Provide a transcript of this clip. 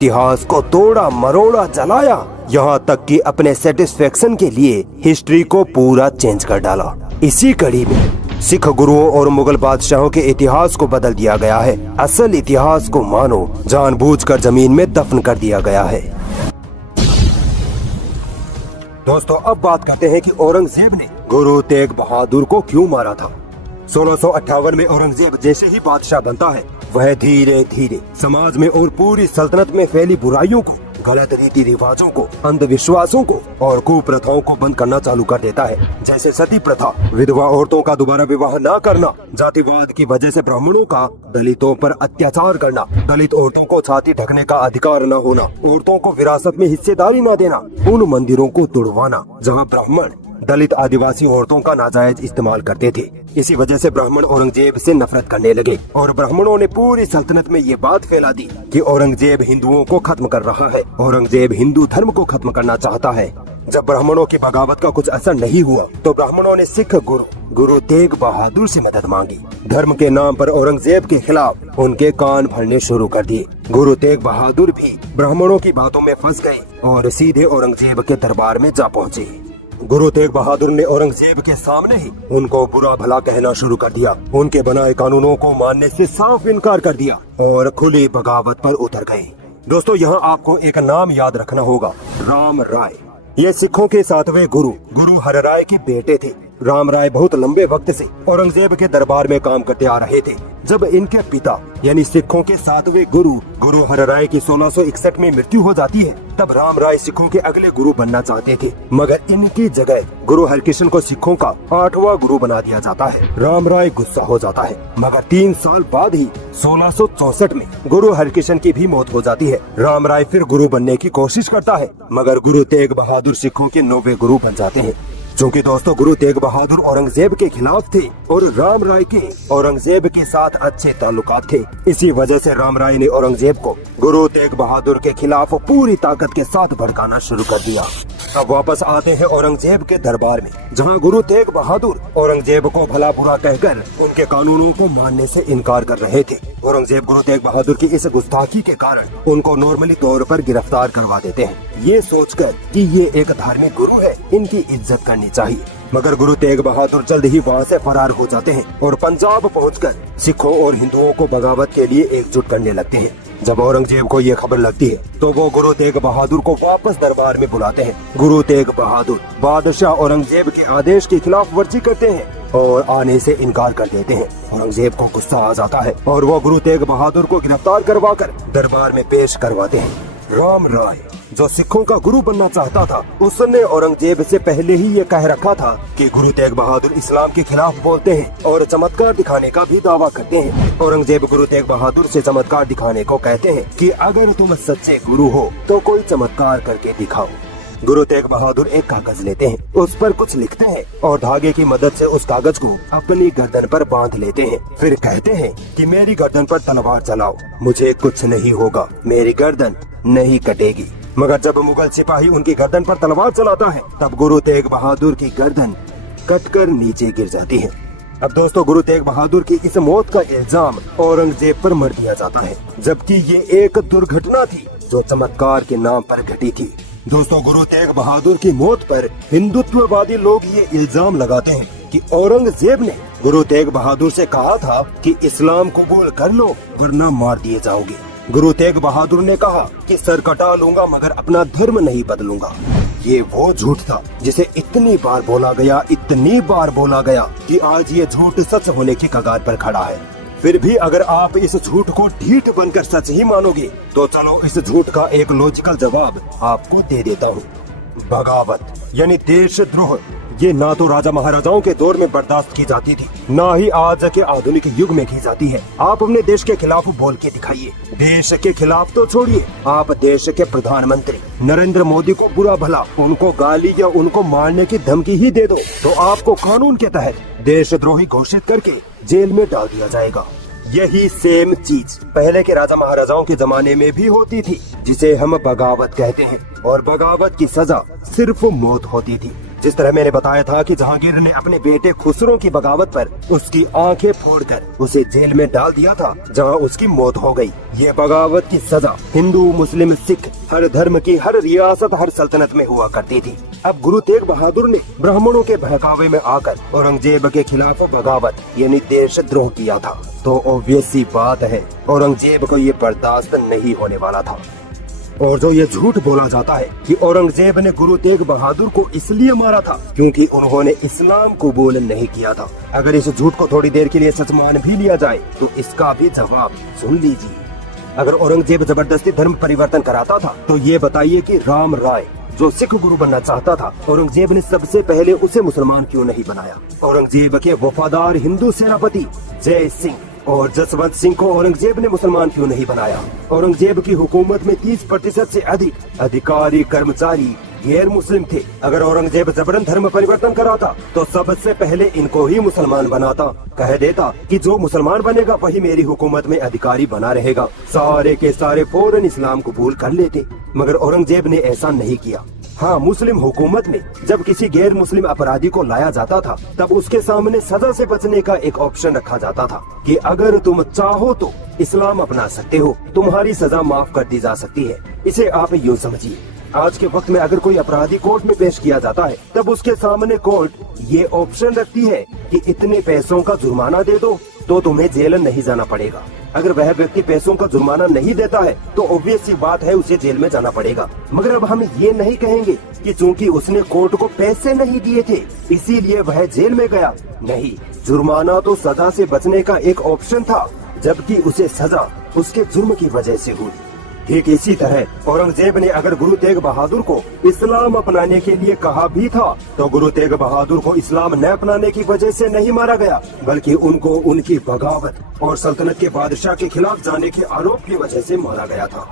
इतिहास को तोड़ा मरोड़ा जलाया, यहाँ तक कि अपने सेटिस्फेक्शन के लिए हिस्ट्री को पूरा चेंज कर डाला। इसी कड़ी में सिख गुरुओं और मुगल बादशाहों के इतिहास को बदल दिया गया है। असल इतिहास को मानो जानबूझकर जमीन में दफन कर दिया गया है। दोस्तों, अब बात करते हैं कि औरंगजेब ने गुरु तेग बहादुर को क्यों मारा था। 1658 में औरंगजेब जैसे ही बादशाह बनता है, वह धीरे धीरे समाज में और पूरी सल्तनत में फैली बुराइयों को, गलत रीति रिवाजों को, अंधविश्वासों को और कुप्रथाओं को बंद करना चालू कर देता है। जैसे सती प्रथा, विधवा औरतों का दोबारा विवाह न करना, जातिवाद की वजह से ब्राह्मणों का दलितों पर अत्याचार करना, दलित औरतों को छाती ढकने का अधिकार न होना, औरतों को विरासत में हिस्सेदारी न देना, उन मंदिरों को तुड़वाना जहाँ ब्राह्मण दलित आदिवासी औरतों का नाजायज इस्तेमाल करते थे। इसी वजह से ब्राह्मण औरंगजेब से नफरत करने लगे और ब्राह्मणों ने पूरी सल्तनत में ये बात फैला दी कि औरंगजेब हिंदुओं को खत्म कर रहा है, औरंगजेब हिंदू धर्म को खत्म करना चाहता है। जब ब्राह्मणों की बगावत का कुछ असर नहीं हुआ तो ब्राह्मणों ने सिख गुरु तेग बहादुर से मदद मांगी। धर्म के नाम पर औरंगजेब के खिलाफ उनके कान भरने शुरू कर दिए। गुरु तेग बहादुर भी ब्राह्मणों की बातों में फंस गए और सीधे औरंगजेब के दरबार में जा पहुँचे। गुरु तेग बहादुर ने औरंगजेब के सामने ही उनको बुरा भला कहना शुरू कर दिया, उनके बनाए कानूनों को मानने से साफ इनकार कर दिया और खुली बगावत पर उतर गए। दोस्तों, यहाँ आपको एक नाम याद रखना होगा, राम राय। ये सिखों के 7वें गुरु हरराय के बेटे थे। राम राय बहुत लंबे वक्त से औरंगजेब के दरबार में काम करते आ रहे थे। जब इनके पिता यानी सिखों के 7वें गुरु हरराय की 1661 में मृत्यु हो जाती है, तब राम राय सिखों के अगले गुरु बनना चाहते थे, मगर इनकी जगह गुरु हरकिशन को सिखों का 8वां गुरु बना दिया जाता है। राम राय गुस्सा हो जाता है, मगर 3 साल बाद ही 1664 में गुरु हरकिशन की भी मौत हो जाती है। राम राय फिर गुरु बनने की कोशिश करता है, मगर गुरु तेग बहादुर सिखों के 9वें गुरु बन जाते हैं। चूँकि दोस्तों, गुरु तेग बहादुर औरंगजेब के खिलाफ थे और राम राय के औरंगजेब के साथ अच्छे ताल्लुकात थे, इसी वजह से राम राय ने औरंगजेब को गुरु तेग बहादुर के खिलाफ पूरी ताकत के साथ भड़काना शुरू कर दिया। अब वापस आते हैं औरंगजेब के दरबार में, जहां गुरु तेग बहादुर औरंगजेब को भला बुरा कहकर उनके कानूनों को मानने से इनकार कर रहे थे। औरंगजेब गुरु तेग बहादुर की इस गुस्ताखी के कारण उनको नॉर्मली तौर पर गिरफ्तार करवा देते हैं, ये सोचकर कि ये एक धार्मिक गुरु है, इनकी इज्जत करनी चाहिए। मगर गुरु तेग बहादुर जल्द ही वहाँ से फरार हो जाते हैं और पंजाब पहुंचकर सिखों और हिंदुओं को बगावत के लिए एकजुट करने लगते हैं। जब औरंगजेब को ये खबर लगती है तो वो गुरु तेग बहादुर को वापस दरबार में बुलाते हैं। गुरु तेग बहादुर बादशाह औरंगजेब के आदेश की खिलाफ वर्जी करते हैं और आने से इनकार कर देते हैं। औरंगजेब को गुस्सा आ जाता है और वो गुरु तेग बहादुर को गिरफ्तार करवाकर दरबार में पेश करवाते हैं। राम राय जो सिखों का गुरु बनना चाहता था, उसने औरंगजेब से पहले ही ये कह रखा था कि गुरु तेग बहादुर इस्लाम के खिलाफ बोलते हैं और चमत्कार दिखाने का भी दावा करते हैं। औरंगजेब गुरु तेग बहादुर से चमत्कार दिखाने को कहते हैं कि अगर तुम सच्चे गुरु हो तो कोई चमत्कार करके दिखाओ। गुरु तेग बहादुर एक कागज लेते हैं, उस पर कुछ लिखते हैं और धागे की मदद से उस कागज को अपनी गर्दन पर बांध लेते हैं। फिर कहते हैं कि मेरी गर्दन पर तलवार चलाओ, मुझे कुछ नहीं होगा, मेरी गर्दन नहीं कटेगी। मगर जब मुगल सिपाही उनकी गर्दन पर तलवार चलाता है, तब गुरु तेग बहादुर की गर्दन कटकर नीचे गिर जाती है। अब दोस्तों, गुरु तेग बहादुर की इस मौत का इल्जाम औरंगजेब पर मर दिया जाता है, जबकि ये एक दुर्घटना थी जो चमत्कार के नाम पर घटी थी। दोस्तों, गुरु तेग बहादुर की मौत पर हिंदुत्ववादी लोग ये इल्जाम लगाते हैं कि औरंगजेब ने गुरु तेग बहादुर से कहा था कि इस्लाम कबूल कर लो वरना मार दिए जाओगे। गुरु तेग बहादुर ने कहा कि सर कटा लूंगा मगर अपना धर्म नहीं बदलूंगा। ये वो झूठ था जिसे इतनी बार बोला गया कि आज ये झूठ सच होने की कगार पर खड़ा है। फिर भी अगर आप इस झूठ को ढीठ बनकर सच ही मानोगे तो चलो इस झूठ का एक लॉजिकल जवाब आपको दे देता हूँ। बगावत यानी देशद्रोह, ये ना तो राजा महाराजाओं के दौर में बर्दाश्त की जाती थी, ना ही आज के आधुनिक युग में की जाती है। आप अपने देश के खिलाफ बोल के दिखाइए। देश के खिलाफ तो छोड़िए, आप देश के प्रधानमंत्री नरेंद्र मोदी को बुरा भला उनको गाली या उनको मारने की धमकी ही दे दो तो आपको कानून के तहत देशद्रोही घोषित करके जेल में डाल दिया जाएगा। यही सेम चीज पहले के राजा महाराजाओं के जमाने में भी होती थी, जिसे हम बगावत कहते हैं, और बगावत की सजा सिर्फ मौत होती थी। जिस तरह मैंने बताया था कि जहांगीर ने अपने बेटे खुसरो की बगावत पर उसकी आंखें फोड़कर उसे जेल में डाल दिया था, जहां उसकी मौत हो गई। ये बगावत की सजा हिंदू, मुस्लिम, सिख हर धर्म की हर रियासत, हर सल्तनत में हुआ करती थी। अब गुरु तेग बहादुर ने ब्राह्मणों के बहकावे में आकर औरंगजेब के खिलाफ बगावत यानी देशद्रोह किया था, तो ऑब्वियस सी बात है औरंगजेब को ये बर्दाश्त नहीं होने वाला था। और जो ये झूठ बोला जाता है कि औरंगजेब ने गुरु तेग बहादुर को इसलिए मारा था क्योंकि उन्होंने इस्लाम कबूल नहीं किया था, अगर इस झूठ को थोड़ी देर के लिए सच मान भी लिया जाए तो इसका भी जवाब सुन लीजिए। अगर औरंगजेब जबरदस्ती धर्म परिवर्तन कराता था तो ये बताइए कि राम राय जो सिख गुरु बनना चाहता था, औरंगजेब ने सबसे पहले उसे मुसलमान क्यों नहीं बनाया? औरंगजेब के वफादार हिंदू सेनापति जय सिंह और जसवंत सिंह को औरंगजेब ने मुसलमान क्यों नहीं बनाया? औरंगजेब की हुकूमत में 30% से अधिक अधिकारी कर्मचारी गैर मुस्लिम थे। अगर औरंगजेब जबरन धर्म परिवर्तन कराता तो सबसे पहले इनको ही मुसलमान बनाता, कह देता कि जो मुसलमान बनेगा वही मेरी हुकूमत में अधिकारी बना रहेगा। सारे के सारे फौरन इस्लाम कबूल कर लेते, मगर औरंगजेब ने ऐसा नहीं किया। हाँ, मुस्लिम हुकूमत में जब किसी गैर मुस्लिम अपराधी को लाया जाता था तब उसके सामने सजा से बचने का एक ऑप्शन रखा जाता था कि अगर तुम चाहो तो इस्लाम अपना सकते हो, तुम्हारी सजा माफ कर दी जा सकती है। इसे आप यूँ समझिए, आज के वक्त में अगर कोई अपराधी कोर्ट में पेश किया जाता है तब उसके सामने कोर्ट ये ऑप्शन रखती है कि इतने पैसों का जुर्माना दे दो तो तुम्हें जेल नहीं जाना पड़ेगा। अगर वह व्यक्ति पैसों का जुर्माना नहीं देता है तो ऑब्वियस सी बात है उसे जेल में जाना पड़ेगा। मगर अब हम ये नहीं कहेंगे कि चूंकि उसने कोर्ट को पैसे नहीं दिए थे इसीलिए वह जेल में गया। नहीं, जुर्माना तो सजा से बचने का एक ऑप्शन था, जबकि उसे सजा उसके जुर्म की वजह से हुई। ठीक इसी तरह औरंगजेब ने अगर गुरु तेग बहादुर को इस्लाम अपनाने के लिए कहा भी था तो गुरु तेग बहादुर को इस्लाम न अपनाने की वजह से नहीं मारा गया, बल्कि उनको उनकी बगावत और सल्तनत के बादशाह के खिलाफ जाने के आरोप की वजह से मारा गया था।